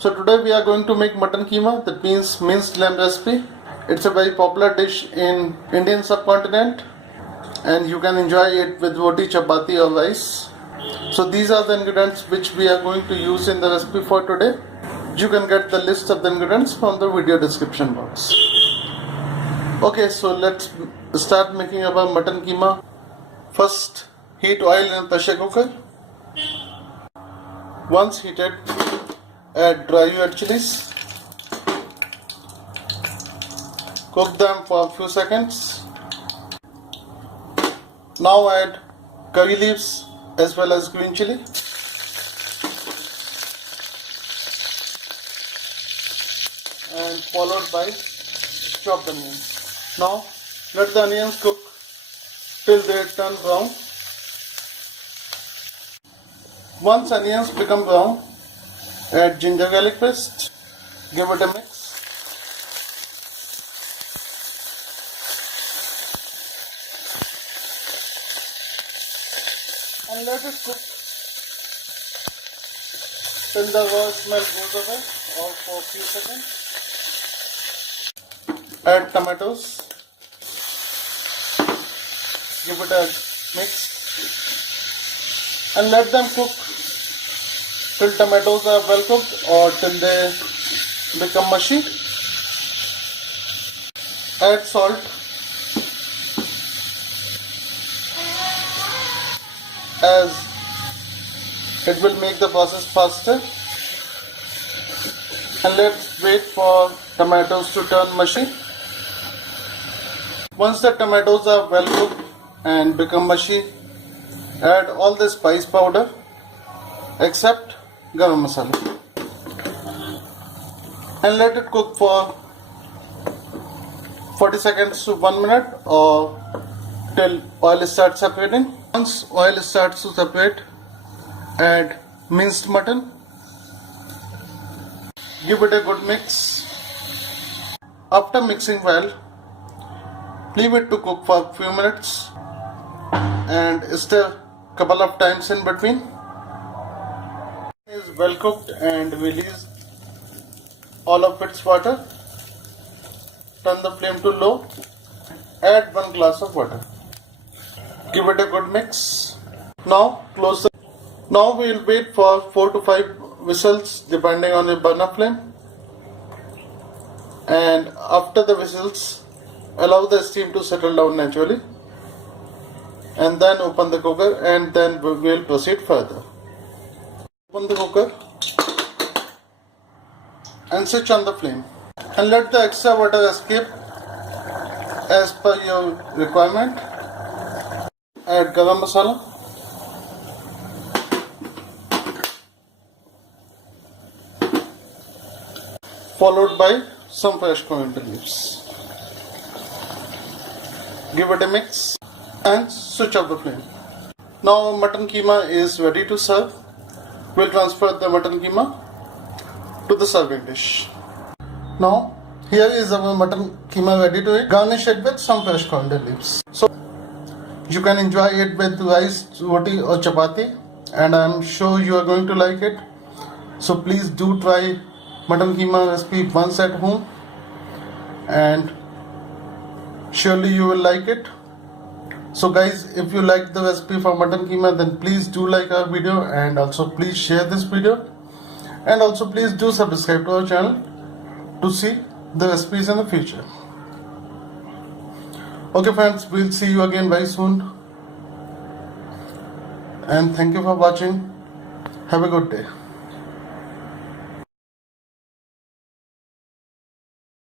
So today we are going to make mutton keema, that means minced lamb recipe. It's a very popular dish in Indian subcontinent and you can enjoy it with roti, chapati or rice. So these are the ingredients which we are going to use in the recipe for today. You can get the list of the ingredients from the video description box. Okay, so let's start making our mutton keema. First, heat oil in a pressure cooker. Once heated, add dry red chillies. Cook them for a few seconds. Now add curry leaves as well as green chilli. And followed by chopped onions. Now let the onions cook till they turn brown. Once onions become brown, add ginger garlic paste. Give it a mix. And let it cook till the raw smell goes away or for a few seconds. Add tomatoes. Give it a mix. And let them cook till tomatoes are well cooked or till they become mushy. Add salt. As it will make the process faster. And let's wait for tomatoes to turn mushy. Once the tomatoes are well cooked and become mushy, add all the spice powder except garam masala and let it cook for 40 seconds to 1 minute or till oil starts separating. Once oil starts to separate, add minced mutton. Give it a good mix. After mixing well, leave it to cook for a few minutes and stir couple of times in between. It is well cooked and release all of its water. Turn the flame to low. Add 1 glass of water. Give it a good mix. Now close the. Now we will wait for 4 to 5 whistles depending on your burner flame. And after the whistles, allow the steam to settle down naturally. And then open the cooker and then we will proceed further. Open the cooker and switch on the flame and let the extra water escape as per your requirement. Add garam masala. Followed by some fresh coriander leaves. Give it a mix and switch off the flame. Now mutton keema is ready to serve. We'll transfer the mutton keema to the serving dish. Now here is our mutton keema ready to eat. Garnish it with some fresh coriander leaves. So you can enjoy it with rice, roti or chapati and I'm sure you are going to like it. So please do try mutton keema recipe once at home and surely you will like it. So guys, if you like the recipe for mutton keema, then please do like our video and also please share this video and also please do subscribe to our channel to see the recipes in the future. Okay friends, we'll see you again very soon and thank you for watching. Have a good day.